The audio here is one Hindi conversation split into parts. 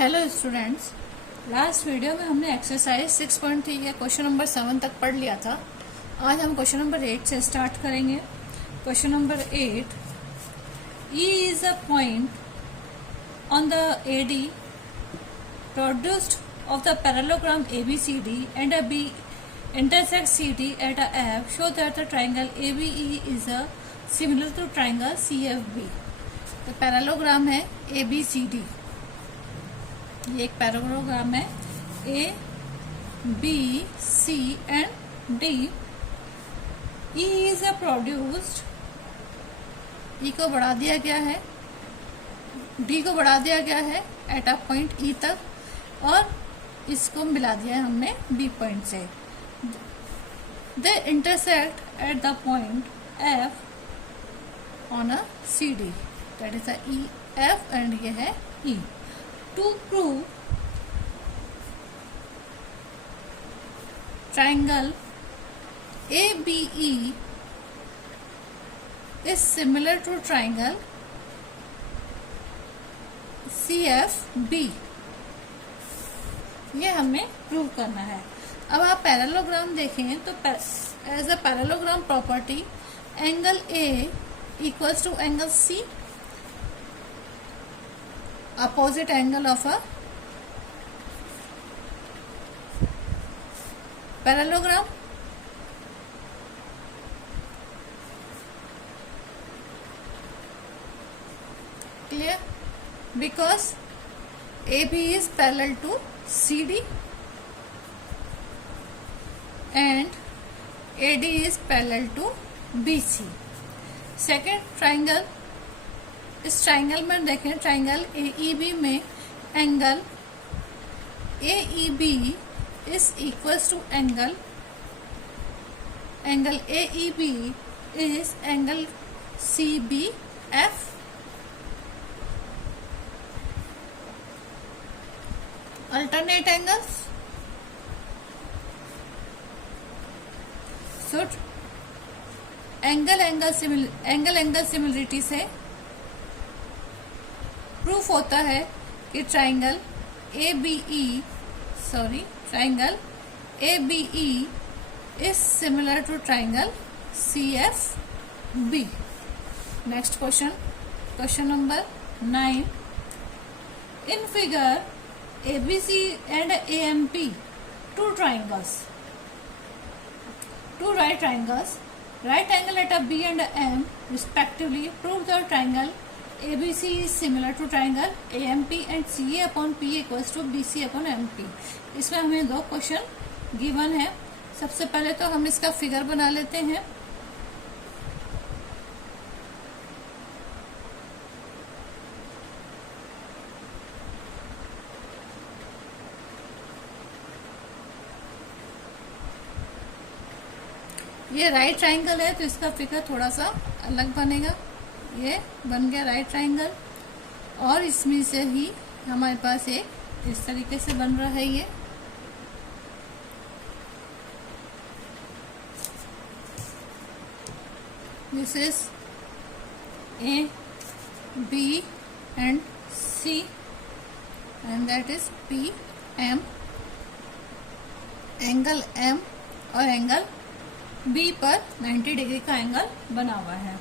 हेलो स्टूडेंट्स, लास्ट वीडियो में हमने एक्सरसाइज 6.3 के क्वेश्चन नंबर 7 तक पढ़ लिया था। आज हम क्वेश्चन नंबर 8 से स्टार्ट करेंगे। Question number 8, E is a point on the AD produced of the parallelogram ABCD and a B intersects CD at a F. Show that the triangle ABE is a similar to triangle CFB. तो पैरेललोग्राम है ABCD। ये एक पैरेललोग्राम है A, B, C and D. E is a produced, E को बढ़ा दिया गया है, D को बढ़ा दिया गया है एट अ पॉइंट E तक, और इसको मिला दिया है हमने B पॉइंट से। They intersect at the point F on a CD. That is a E, F and ये है E. To prove triangle ABE is similar to triangle CFB, ये हमें प्रूव करना है। अब आप पैरेललोग्राम देखें तो as a parallelogram property angle A equals to angle C, opposite angle of a parallelogram. Clear? Because AB is parallel to CD and AD is parallel to BC. Second triangle, इस ट्राइंगल में देखें, ट्राइंगल AEB में angle AEB is equals to angle AEB is angle CBF। Alternate angles, so angle similarity से प्रूफ होता है कि triangle ABE is similar to triangle CFB। Next question number 9, in figure ABC and AMP, two right triangles, right angle at a B and a M respectively, prove the triangle ABC is similar to triangle AMP and CA upon P equals to BC upon MP। इसमें हमें दो क्वेश्चन गिवन है। सबसे पहले तो हम इसका फिगर बना लेते हैं। ये राइट ट्राइंगल है तो इसका फिगर थोड़ा सा अलग बनेगा। ये बन गया राइट ट्राइंगल, और इसमें से ही हमारे पास एक इस तरीके से बन रहा है। ये this is A, B and C and that is P, M। Angle M और एंगल B पर 90 डिग्री का एंगल बना हुआ है।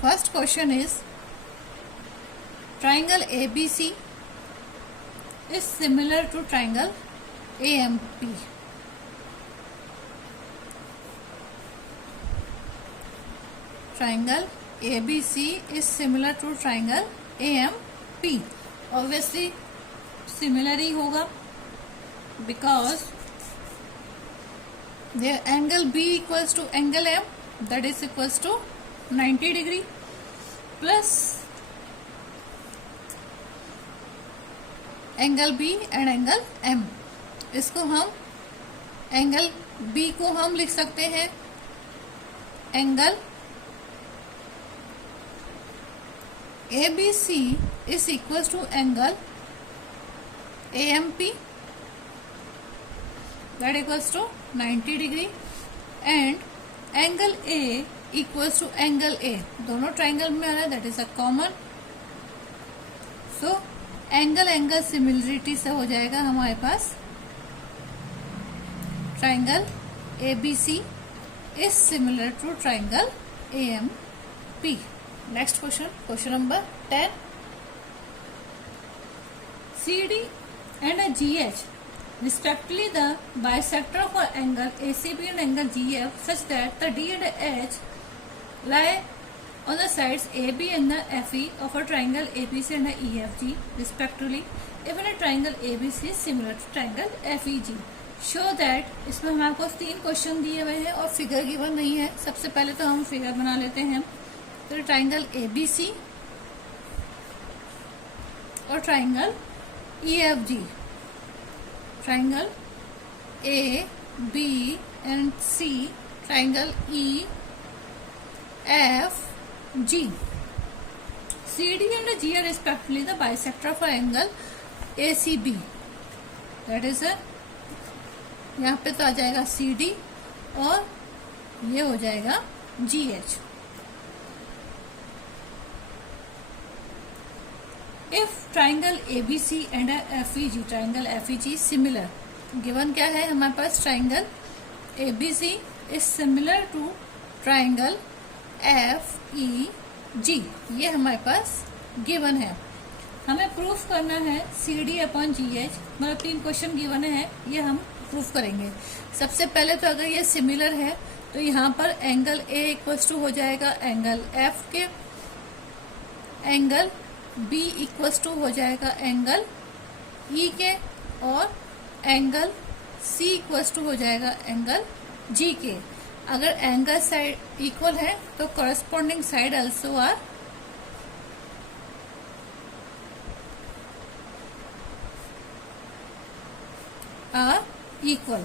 First question is, triangle ABC is similar to triangle AMP. Triangle ABC is similar to triangle AMP. Obviously similar ही होगा, because the angle B equals to angle M, that is equals to 90 degree plus angle B and angle M। इसको हम एंगल B को हम लिख सकते हैं angle ABC is equals to angle AMP, that equals to 90 degree, and angle A equals to angle A, दोनों ट्राइंगल में आ रहा है, that is a common so angle angle similarity से हो जाएगा हमारे पास triangle ABC is similar to triangle AMP. Next question number 10. CD and a GH respectively the bisector of an angle ACB and angle GF such that the D and H lie on the sides AB and the FE of a triangle ABC and a EFG respectively if a triangle ABC is similar to triangle FEG. Show that. इसमें हमारे पास 3 क्वेश्चन दिए हुए हैं और फिगर गिवन नहीं है. सबसे पहले तो हम फिगर बना लेते हैं. तो ट्राइंगल ABC और triangle EFG, triangle ABC, triangle EFG. CD and G are respectively the bisector of angle ACB. That is यहाँ पे तो आ जाएगा CD और ये हो जाएगा GH. If triangle ABC and FEG, triangle FEG similar, given क्या है हमारे पास triangle ABC is similar to triangle FEG, ये हमारे पास given है. हमें प्रूफ करना है CD अपॉन GH, मतलब 3 क्वेश्चन गिवन है, ये हम प्रूफ करेंगे. सबसे पहले तो अगर ये सिमिलर है तो यहाँ पर एंगल A इक्वल्स टू हो जाएगा एंगल F के, एंगल B इक्वल्स टू हो जाएगा एंगल E के, और एंगल C इक्वल्स टू हो जाएगा एंगल G के. अगर एंगल साइड इक्वल है तो corresponding side also are equal.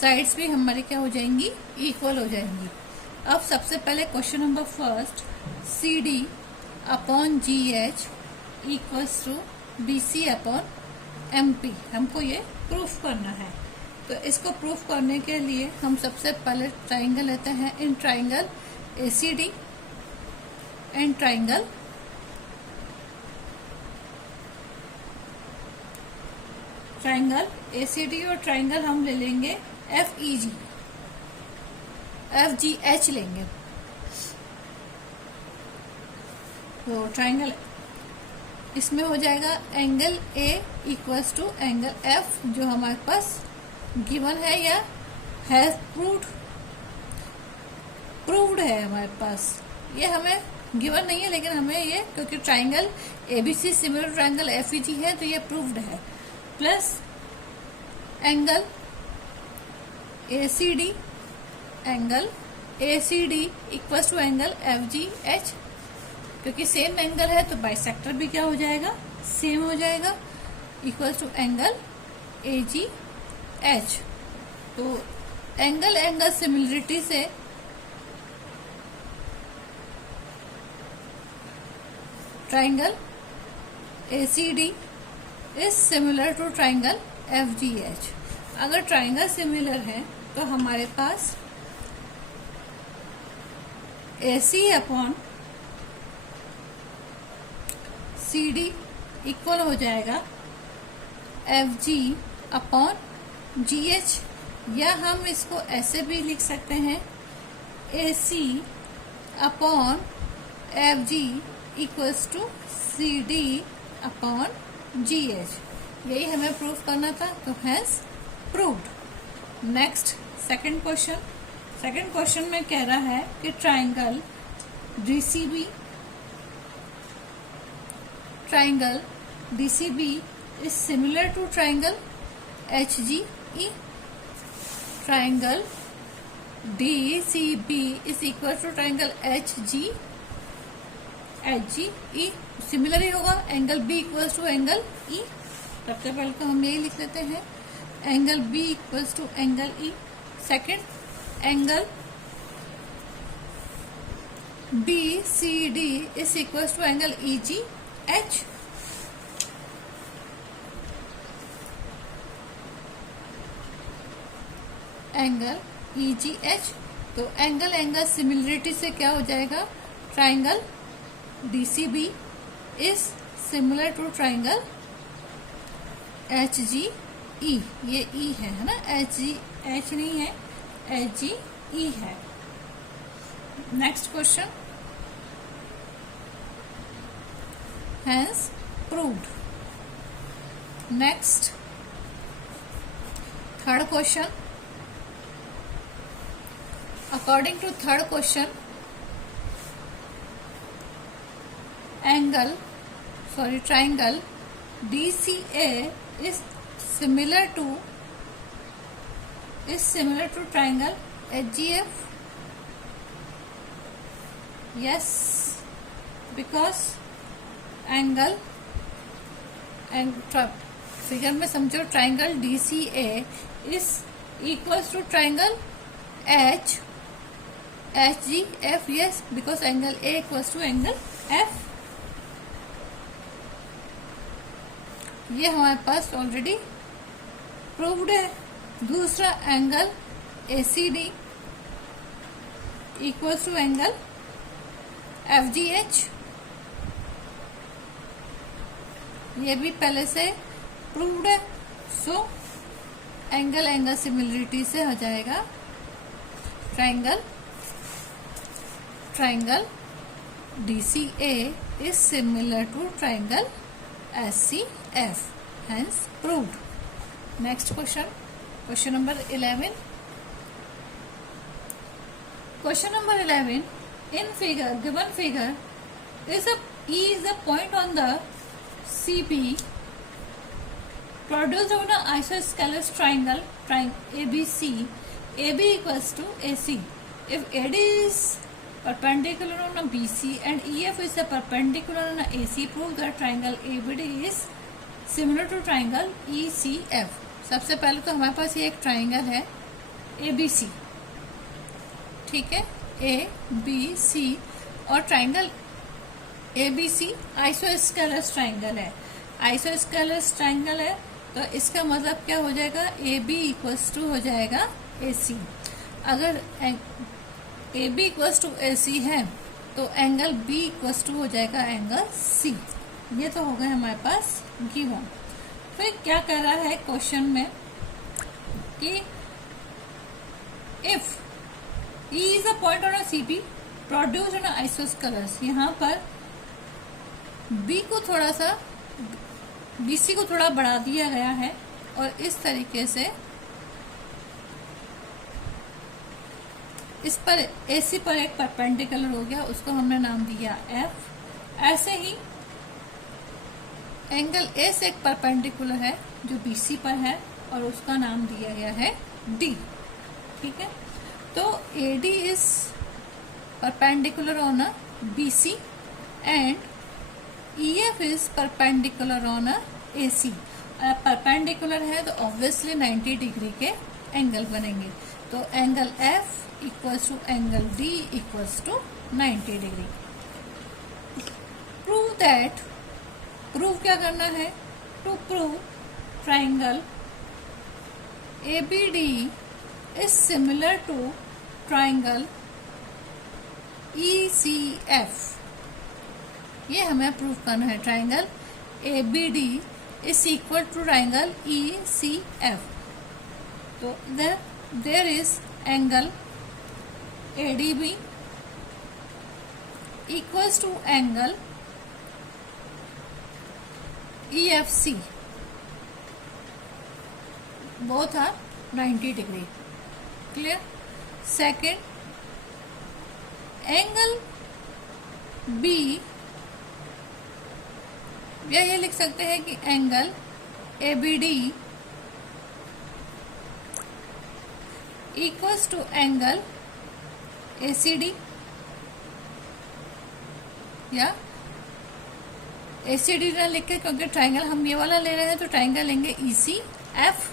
Sides भी हमारी क्या हो जाएंगी, इक्वल हो जाएंगी. अब सबसे पहले question number first, CD upon GH equals to BC upon MP, हमको ये प्रूफ करना है. तो इसको प्रूफ करने के लिए हम सबसे पहले ट्राइंगल लेते हैं. In triangle ACD and triangle ACD और ट्राइंगल हम ले लेंगे FGH लेंगे. तो ट्राइंगल इसमें हो जाएगा angle A equals to angle F, जो हमारे पास गिवन है या हैज प्रूव्ड है हमारे पास. ये हमें गिवन नहीं है लेकिन हमें ये, क्योंकि triangle ABC similar triangle FEG है तो ये प्रूव्ड है. Plus angle ACD equals to angle FGH, क्योंकि सेम एंगल है तो बाइसेक्टर भी क्या हो जाएगा, सेम हो जाएगा, इक्वल्स टू एंगल AGH. तो एंगल एंगल सिमिलरिटी से triangle ACD is similar to triangle FGH. अगर ट्राइंगल सिमिलर है तो हमारे पास AC अपॉन CD इक्वल हो जाएगा FG अपॉन GH, या हम इसको ऐसे भी लिख सकते हैं AC upon FG equals to CD upon GH. यही हमें प्रूफ करना था, तो hence proved. Next second question में कह रहा है कि triangle DCB is similar to triangle HGE. Triangle DCB is equal to triangle HGE. Similar ही होगा, angle B equals to angle E. सबसे पहले तो हम यही लिख लेते हैं, angle B equals to angle E. Second, angle BCD is equals to angle EGH. Angle EGH. तो एंगल एंगल सिमिलरिटी से क्या हो जाएगा, triangle DCB is similar to triangle HGE, ये E है ना, H नहीं है, HGE है। Next question, hence proved. Next third question, according to third question, triangle DCA is similar to triangle HGF. Yes, because angle and figure में समझो, triangle DCA is equals to triangle HGF. Yes, because angle A equals to angle F. ये हमारे पास ऑलरेडी प्रूव्ड है। दूसरा angle ACD equals to angle FGH, ये भी पहले से प्रूव्ड है। सो एंगल सिमिलरिटी से हो जाएगा triangle DCA is similar to triangle SCF, hence proved. Next question number 11. Question number 11. In given figure, E is a point on the CB produced on an isosceles triangle ABC. AB equals to AC. If AD is perpendicular on a BC and EF is a perpendicular on a AC, prove that triangle ABD is similar to triangle ECF. सबसे पहले तो हमारे पास ये एक ट्राइंगल है ABC, ठीक है, ABC, और ट्राइंगल ABC आइसोस्केलस ट्राइंगल है। आइसोस्केलस ट्राइंगल है तो इसका मतलब क्या हो जाएगा, AB इक्वल्स टू हो जाएगा AC। अगर AB इक्वल्स टू AC है तो एंगल B इक्वल्स टू हो जाएगा एंगल C। ये तो हो गए हमारे पास गिवन। फिर क्या कह रहा है क्वेश्चन में कि if E is a point on a CB produced on a isosceles, यहाँ पर B को थोड़ा सा BC को थोड़ा बढ़ा दिया गया है और इस तरीके से इस पर AC पर एक परपेंडिकुलर हो गया, उसको हमने नाम दिया F। ऐसे ही एंगल A से एक परपेंडिकुलर है जो BC पर है और उसका नाम दिया गया है D, ठीक है। तो AD is perpendicular on a BC and EF is perpendicular on a AC। Perpendicular है तो ऑब्वियसली 90 डिग्री के एंगल बनेंगे। तो angle F equals to angle D equals to 90 degree. Prove क्या करना है, to prove triangle ABD is similar to triangle ECF। ये हमें प्रूव करना है, triangle ABD is equal to triangle ECF। तो there is angle ADB equals to angle EFC, both are 90 degree। Clear. Second, angle B, या ये लिख सकते हैं कि angle ABD equals to angle ACD, या ACD ना लिख के, क्योंकि ट्राइंगल हम ये वाला ले रहे हैं तो ट्राइंगल लेंगे ECF।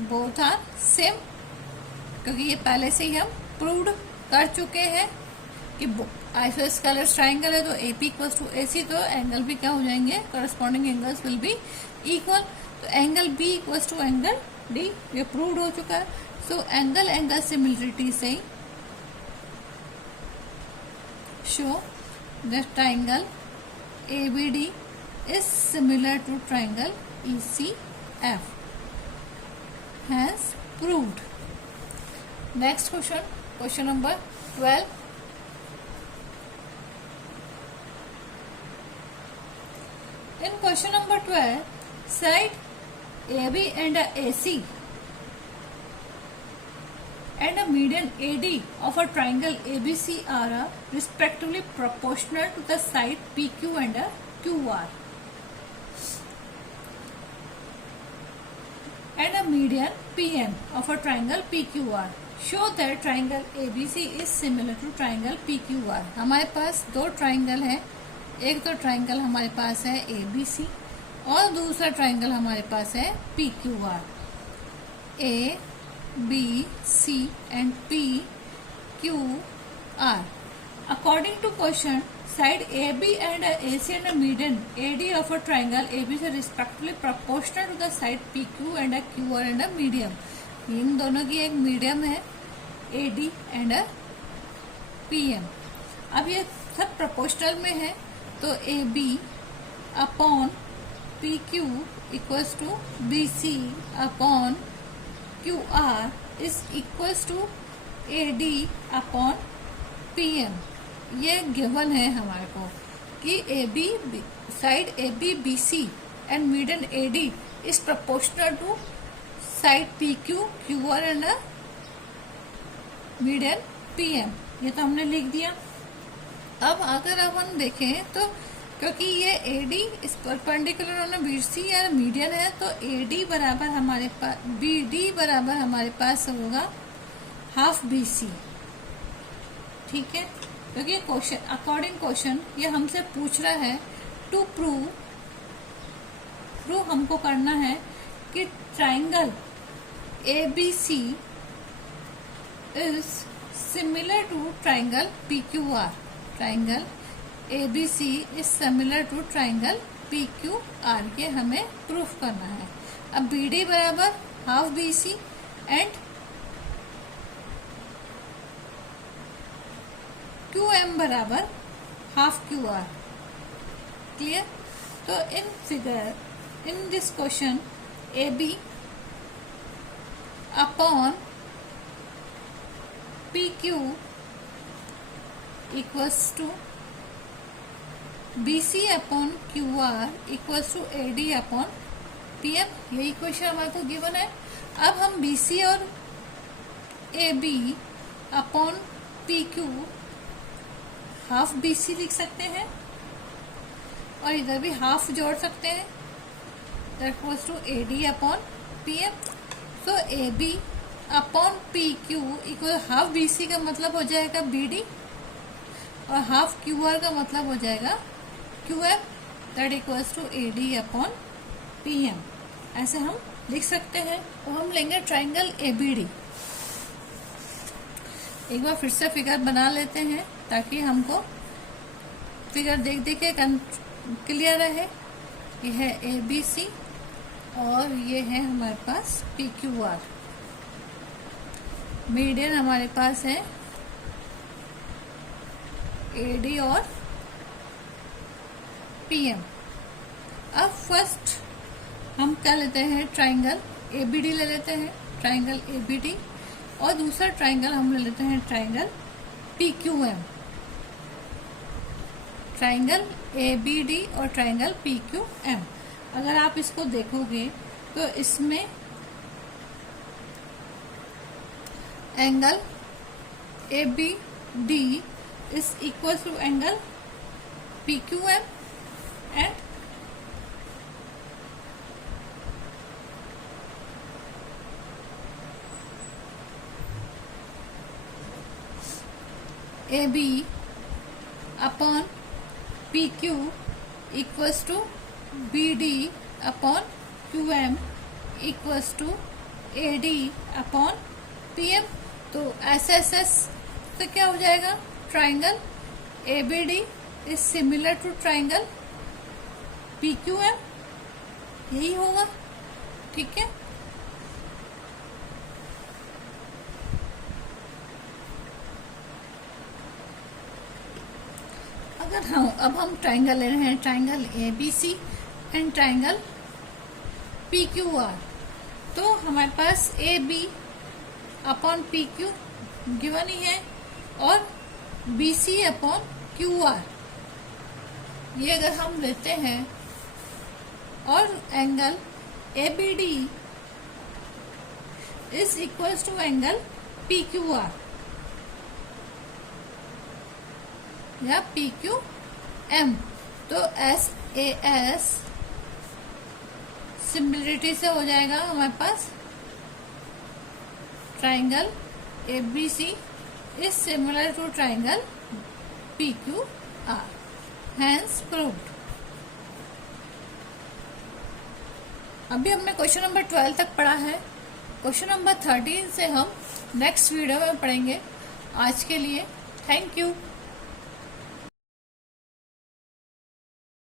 बोथ आर सेम, क्योंकि ये पहले से ही हम प्रूव्ड कर चुके हैं कि आइसोस्केलस ट्राइंगल है तो AP इक्वल्स टू AC, तो एंगल भी क्या हो जाएंगे, corresponding angles will be equal. तो angle B equals to angle D, ये प्रूव्ड हो चुका है। सो एंगल सिमिलरिटी से show the triangle ABD is similar to triangle ECF. Hence proved. Next question, question number 12. In question number 12, side AB and AC and a median AD of a triangle ABC are respectively proportional to the side PQ and QR. And a median PM of a triangle PQR. Show that triangle ABC is similar to triangle PQR. हमारे पास दो ट्राइंगल है, एक तो ट्राइंगल हमारे पास है ABC और दूसरा ट्राइंगल हमारे पास है PQR. A, B, C and P, Q, R. According to question, side AB and AC and a median AD of a triangle ABC are respectively proportional to the side PQ and a QR and a medium. इन दोनों की एक मीडियम है AD and a PM. अब ये सब प्रोपोर्शनल में है तो AB upon PQ equals to BC upon QR is equals to AD upon PM. ये गिवन है हमारे को कि AB side AB BC and median AD is proportional to side PQ QR and median PM. ये तो हमने लिख दिया. अब अगर अपन देखें तो क्योंकि ये AD इस परपेंडिकुलर और BC या मीडियन है तो AD बराबर हमारे पास BD बराबर हमारे पास होगा हाफ BC. ठीक है, क्योंकि क्वेश्चन अकॉर्डिंग क्वेश्चन ये हमसे पूछ रहा है टू प्रूव हमको करना है कि triangle ABC is similar to triangle PQR. Triangle ABC is similar to triangle PQR. ये हमें प्रूफ करना है. अब BD बराबर हाफ BC एंड QM बराबर हाफ QR. क्लियर? तो in figure in this question AB upon PQ equals to BC upon QR equals to AD upon PM. यही क्वेश्चन हमारे को गिवन है. अब हम BC और AB upon PQ half BC लिख सकते हैं और इधर भी हाफ जोड़ सकते हैं. That was to AD upon PM. तो AB upon PQ equal half BC का मतलब हो जाएगा BD और हाफ QR का मतलब हो जाएगा QM. That equals to AD upon PM. ऐसे हम लिख सकते हैं. तो हम लेंगे ट्राइंगल ABD. एक बार फिर से फिगर बना लेते हैं ताकि हमको फिगर देख के क्लियर रहे. ये है ABC और ये है हमारे पास PQR. मीडियन हमारे पास है AD और PM. अब फर्स्ट हम क्या लेते हैं, ट्राइंगल ABD ले लेते हैं. ट्राइंगल ABD और दूसरा ट्राइंगल हम ले लेते हैं ट्राइंगल PQM. ट्राइंगल ABD और ट्राइंगल PQM. अगर आप इसको देखोगे तो इसमें angle ABD is equal to angle PQM and AB upon PQ equals to BD upon QM equals to AD upon PM. तो SSS से क्या हो जाएगा, triangle ABD is similar to triangle PQM. यही होगा. ठीक है. अगर हम अब हम ट्राइंगल ले रहे हैं, triangle ABC and triangle PQR, तो हमारे पास AB अपॉन PQ गिवन ही है और BC अपॉन QR ये अगर हम लेते हैं, और angle ABD is equals to angle PQR या PQM, तो SAS सिमिलरिटी से हो जाएगा हमारे पास triangle ABC is similar to triangle PQR, hence proved. अभी हमने क्वेश्चन नंबर 12 तक पढ़ा है। क्वेश्चन नंबर 13 से हम नेक्स्ट वीडियो में पढ़ेंगे। आज के लिए थैंक यू।